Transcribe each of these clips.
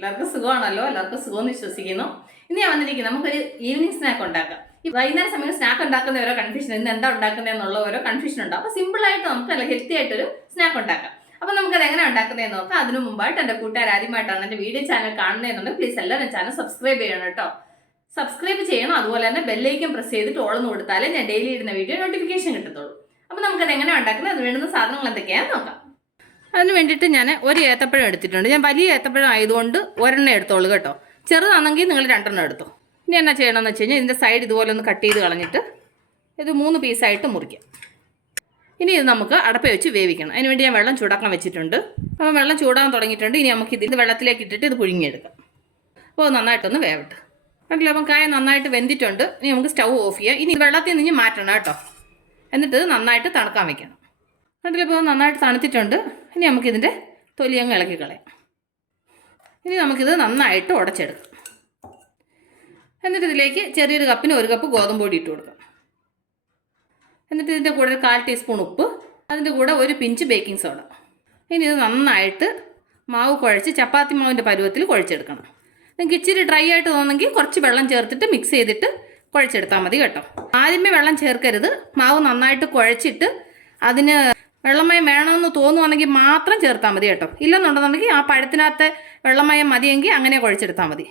എല്ലാവർക്കും സുഖമാണല്ലോ, എല്ലാവർക്കും സുഖമെന്ന് വിശ്വസിക്കുന്നു. ഇനി ഞാൻ വന്നിരിക്കുന്നത് നമുക്കൊരു ഈവനിങ് സ്നാക്ക് ഉണ്ടാക്കാം. ഈ വൈകുന്നേര സമയം സ്നാക്ക് ഉണ്ടാക്കുന്ന ഓരോ കൺഫ്യൂഷൻ, ഇന്ന് എന്താ ഉണ്ടാക്കുന്നതെന്നുള്ള ഓരോ കൺഫ്യൂഷൻ ഉണ്ടാവും. അപ്പോൾ സിമ്പിളായിട്ട് നമുക്ക് നല്ല ഹെൽത്തി ആയിട്ടൊരു സ്നാക്ക് ഉണ്ടാക്കാം. അപ്പോൾ നമുക്കത് എങ്ങനെ ഉണ്ടാക്കുന്നതെന്ന് നോക്കാം. അതിനു മുമ്പായിട്ട് എൻ്റെ കൂട്ടുകാർ ആദ്യമായിട്ടാണ് എൻ്റെ വീഡിയോ ചാനൽ കാണുന്നതെന്നുണ്ടെങ്കിൽ പ്ലീസ് എല്ലാവരും ചാനൽ സബ്സ്ക്രൈബ് ചെയ്യണം കേട്ടോ. സബ്സ്ക്രൈബ് ചെയ്യണം. അതുപോലെ തന്നെ ബെല്ലൈക്കൻ പ്രസ് ചെയ്തിട്ട് ഓളെന്ന് കൊടുത്താലേ ഞാൻ ഡെയിലി ഇടുന്ന വീഡിയോ നോട്ടിഫിക്കേഷൻ കിട്ടത്തുള്ളൂ. അപ്പോൾ നമുക്കത് എങ്ങനെ ഉണ്ടാക്കുന്നത്, അത് വേണ്ടുന്ന സാധനങ്ങൾ എന്തൊക്കെയാണെന്ന് നോക്കാം. അതിന് വേണ്ടിയിട്ട് ഞാൻ ഒരു ഏത്തപ്പഴം എടുത്തിട്ടുണ്ട്. ഞാൻ വലിയ ഏത്തപ്പഴം ആയതുകൊണ്ട് ഒരെണ്ണം എടുത്തോളൂ കേട്ടോ. ചെറുതാണെങ്കിൽ നിങ്ങൾ 2 എടുത്തോ. ഇനി എന്നാ ചെയ്യണമെന്ന് വെച്ച് കഴിഞ്ഞാൽ ഇതിൻ്റെ സൈഡ് ഇതുപോലെ ഒന്ന് കട്ട് ചെയ്ത് കളഞ്ഞിട്ട് ഇത് 3 പീസായിട്ട് മുറിക്കാം. ഇനി ഇത് നമുക്ക് അടപ്പ വെച്ച് വേവിക്കണം. അതിന് വേണ്ടി ഞാൻ വെള്ളം ചൂടാക്കാൻ വെച്ചിട്ടുണ്ട്. അപ്പോൾ വെള്ളം ചൂടാകാൻ തുടങ്ങിയിട്ടുണ്ട്. ഇനി നമുക്ക് ഇത് വെള്ളത്തിലേക്ക് ഇട്ടിട്ട് ഇത് പുഴുങ്ങിയെടുക്കാം. അപ്പോൾ നന്നായിട്ടൊന്ന് വേവട്ടെ. കണ്ടില്ല, അപ്പം കായ നന്നായിട്ട് വെന്തിട്ടുണ്ട്. ഇനി നമുക്ക് സ്റ്റൗ ഓഫ് ചെയ്യാം. ഇനി വെള്ളത്തിൽ നിന്ന് മാറ്റണം കേട്ടോ. എന്നിട്ട് ഇത് നന്നായിട്ട് തണുക്കാൻ വെക്കണം. കണ്ടില്ല, ഇപ്പോൾ നന്നായിട്ട് തണുത്തിട്ടുണ്ട്. ഇനി നമുക്കിതിൻ്റെ തൊലിയങ്ങ് ഇളക്കി കളയാം. ഇനി നമുക്കിത് നന്നായിട്ട് ഉടച്ചെടുക്കാം. എന്നിട്ട് ഇതിലേക്ക് ചെറിയൊരു കപ്പിന് 1 കപ്പ് ഗോതമ്പ് പൊടി ഇട്ട് കൊടുക്കാം. എന്നിട്ട് ഇതിൻ്റെ കൂടെ 1/4 ടീസ്പൂൺ ഉപ്പ്, അതിൻ്റെ കൂടെ 1 പിഞ്ച് ബേക്കിംഗ് സോഡ. ഇനി ഇത് നന്നായിട്ട് മാവ് കുഴച്ച് ചപ്പാത്തി മാവിൻ്റെ പരുവത്തിൽ കുഴച്ചെടുക്കണം. നിങ്ങൾക്ക് ഇച്ചിരി ഡ്രൈ ആയിട്ട് തോന്നുമെങ്കിൽ കുറച്ച് വെള്ളം ചേർത്തിട്ട് മിക്സ് ചെയ്തിട്ട് കുഴച്ചെടുത്താൽ മതി കേട്ടോ. ആദ്യമേ വെള്ളം ചേർക്കരുത്. മാവ് നന്നായിട്ട് കുഴച്ചിട്ട് അതിന് വെള്ളമയം വേണമെന്ന് തോന്നുവാണെങ്കിൽ മാത്രം ചേർത്താൽ മതി കേട്ടോ. ഇല്ലെന്നുണ്ടെന്നുണ്ടെങ്കിൽ ആ പഴത്തിനകത്ത് വെള്ളമയം മതിയെങ്കിൽ അങ്ങനെ കുഴച്ചെടുത്താൽ മതി.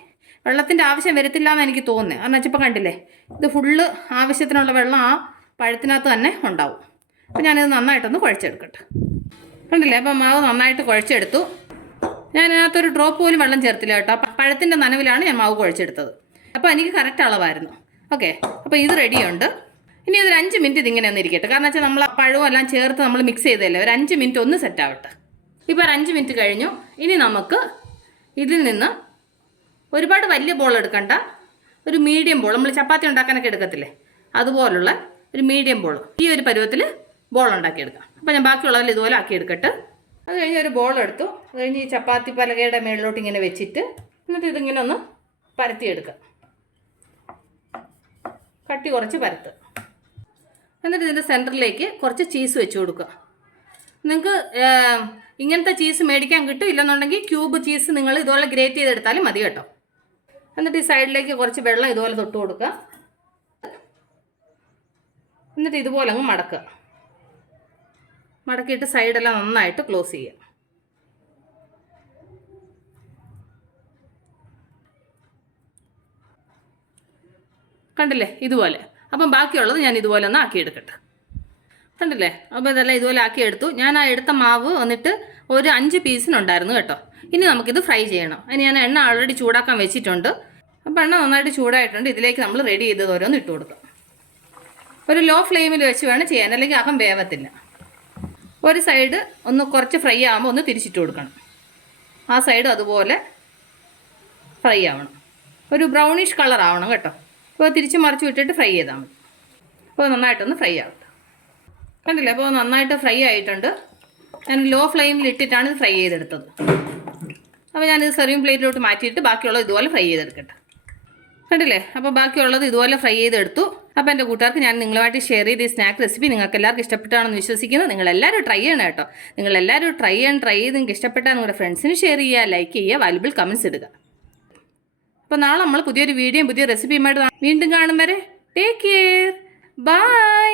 വെള്ളത്തിൻ്റെ ആവശ്യം വരത്തില്ല എന്ന് എനിക്ക് തോന്നുന്നത്. കാരണം വെച്ചപ്പോൾ കണ്ടില്ലേ, ഇത് ഫുള്ള് ആവശ്യത്തിനുള്ള വെള്ളം ആ പഴത്തിനകത്ത് തന്നെ ഉണ്ടാവും. അപ്പോൾ ഞാനിത് നന്നായിട്ടൊന്ന് കുഴച്ചെടുക്കട്ടെ. കണ്ടില്ലേ, അപ്പോൾ മാവ് നന്നായിട്ട് കുഴച്ചെടുത്തു. ഞാൻ അതിനകത്തൊരു ഡ്രോപ്പ് പോലും വെള്ളം ചേർത്തില്ല കേട്ടോ. പഴത്തിൻ്റെ നനവിലാണ് ഞാൻ മാവ് കുഴച്ചെടുത്തത്. അപ്പോൾ എനിക്ക് കറക്റ്റ് അളവായിരുന്നു. ഓക്കെ, അപ്പോൾ ഇത് റെഡിയുണ്ട്. ഇനി ഒരു 5 മിനിറ്റ് ഇതിങ്ങനെ ഒന്ന് ഇരിക്കട്ടെ. കാരണം വെച്ചാൽ നമ്മൾ പഴവും എല്ലാം ചേർത്ത് നമ്മൾ മിക്സ് ചെയ്തല്ലേ, ഒരു 5 മിനിറ്റ് ഒന്ന് സെറ്റ് ആവട്ടെ. ഇപ്പോൾ ഒരു 5 മിനിറ്റ് കഴിഞ്ഞു. ഇനി നമുക്ക് ഇതിൽ നിന്ന് ഒരുപാട് വലിയ ബോൾ എടുക്കണ്ട, ഒരു മീഡിയം ബോൾ, നമ്മൾ ചപ്പാത്തി ഉണ്ടാക്കാനൊക്കെ എടുക്കത്തില്ലേ, അതുപോലുള്ള ഒരു മീഡിയം ബോൾ, ഈ ഒരു പരുവത്തിൽ ബോൾ ഉണ്ടാക്കിയെടുക്കാം. അപ്പോൾ ഞാൻ ബാക്കിയുള്ളതിൽ ഇതുപോലെ ആക്കിയെടുക്കട്ടെ. അത് കഴിഞ്ഞ് ഒരു ബോൾ എടുത്തു. അത് കഴിഞ്ഞ് ഈ ചപ്പാത്തി പലകയുടെ മേളിലോട്ട് ഇങ്ങനെ വെച്ചിട്ട് എന്നിട്ട് ഇതിങ്ങനെ ഒന്ന് പരത്തിയെടുക്കുക. കട്ടി കുറച്ച് പരത്ത്. എന്നിട്ട് ഇതിൻ്റെ സെൻറ്ററിലേക്ക് കുറച്ച് ചീസ് വെച്ച് കൊടുക്കുക. നിങ്ങൾക്ക് ഇങ്ങനത്തെ ചീസ് മേടിക്കാൻ കിട്ടും. ഇല്ലെന്നുണ്ടെങ്കിൽ ക്യൂബ് ചീസ് നിങ്ങൾ ഇതുപോലെ ഗ്രേറ്റ് ചെയ്തെടുത്താലും മതി കേട്ടോ. എന്നിട്ട് ഈ സൈഡിലേക്ക് കുറച്ച് വെള്ളം ഇതുപോലെ തൊട്ട് കൊടുക്കുക. എന്നിട്ട് ഇതുപോലെ അങ്ങ് മടക്കുക. മടക്കിയിട്ട് സൈഡെല്ലാം നന്നായിട്ട് ക്ലോസ് ചെയ്യുക. കണ്ടില്ലേ, ഇതുപോലെ. അപ്പം ബാക്കിയുള്ളത് ഞാൻ ഇതുപോലെ ഒന്ന് ആക്കിയെടുക്കട്ടെ. കണ്ടില്ലേ, അപ്പോൾ ഇതെല്ലാം ഇതുപോലെ ആക്കിയെടുത്തു. ഞാൻ ആ എടുത്ത മാവ് വന്നിട്ട് ഒരു 5 പീസിനുണ്ടായിരുന്നു കേട്ടോ. ഇനി നമുക്കിത് ഫ്രൈ ചെയ്യണം. അതിന് ഞാൻ എണ്ണ ഓൾറെഡി ചൂടാക്കാൻ വെച്ചിട്ടുണ്ട്. അപ്പോൾ എണ്ണ നന്നായിട്ട് ചൂടായിട്ടുണ്ട്. ഇതിലേക്ക് നമ്മൾ റെഡി ചെയ്തത് ഓരോന്ന് ഇട്ട് കൊടുക്കാം. ഒരു ലോ ഫ്ലെയിമിൽ വെച്ച് വേണം ചെയ്യാൻ, അല്ലെങ്കിൽ അകം വേവത്തില്ല. ഒരു സൈഡ് ഒന്ന് കുറച്ച് ഫ്രൈ ആകുമ്പോൾ ഒന്ന് തിരിച്ചിട്ട് കൊടുക്കണം. ആ സൈഡ് അതുപോലെ ഫ്രൈ ആവണം. ഒരു ബ്രൗണിഷ് കളർ ആവണം കേട്ടോ. അപ്പോൾ തിരിച്ച് മറിച്ച് വിട്ടിട്ട് ഫ്രൈ ചെയ്താൽ മതി. അപ്പോൾ നന്നായിട്ടൊന്ന് ഫ്രൈ ആവട്ടെ. കണ്ടില്ലേ, അപ്പോൾ നന്നായിട്ട് ഫ്രൈ ആയിട്ടുണ്ട്. ഞാൻ ലോ ഫ്ലെയിമിൽ ഇട്ടിട്ടാണ് ഇത് ഫ്രൈ ചെയ്തെടുത്തത്. അപ്പോൾ ഞാനിത് സെർവിങ് പ്ലേറ്റിലോട്ട് മാറ്റിയിട്ട് ബാക്കിയുള്ളത് ഇതുപോലെ ഫ്രൈ ചെയ്തെടുക്കട്ടെ. കണ്ടില്ലേ, അപ്പോൾ ബാക്കിയുള്ളത് ഇതുപോലെ ഫ്രൈ ചെയ്തെടുത്തു. അപ്പോൾ എൻ്റെ കൂട്ടുകാർക്ക് ഞാൻ നിങ്ങളുമായിട്ട് ഷെയർ ചെയ്ത ഈ സ്നാക്ക് റെസിപ്പി നിങ്ങൾക്ക് എല്ലാവർക്കും ഇഷ്ടപ്പെട്ടാണെന്ന് വിശ്വസിക്കുന്നു. നിങ്ങളെല്ലാവരും ട്രൈ ചെയ്യണം കേട്ടോ. നിങ്ങളെല്ലാവരും ട്രൈ ചെയ്ത് നിങ്ങൾക്ക് ഇഷ്ടപ്പെട്ടാൽ നിങ്ങളുടെ ഫ്രണ്ട്സിന് ഷെയർ ചെയ്യുക, ലൈക്ക് ചെയ്യുക, വാല്യുബിൾ കമൻറ്റ്സ് ഇടുക. അപ്പോൾ നാളെ നമ്മൾ പുതിയൊരു വീഡിയോയും പുതിയ റെസിപ്പിയുമായിട്ട് വീണ്ടും കാണും വരെ ടേക്ക് കെയർ, ബൈ.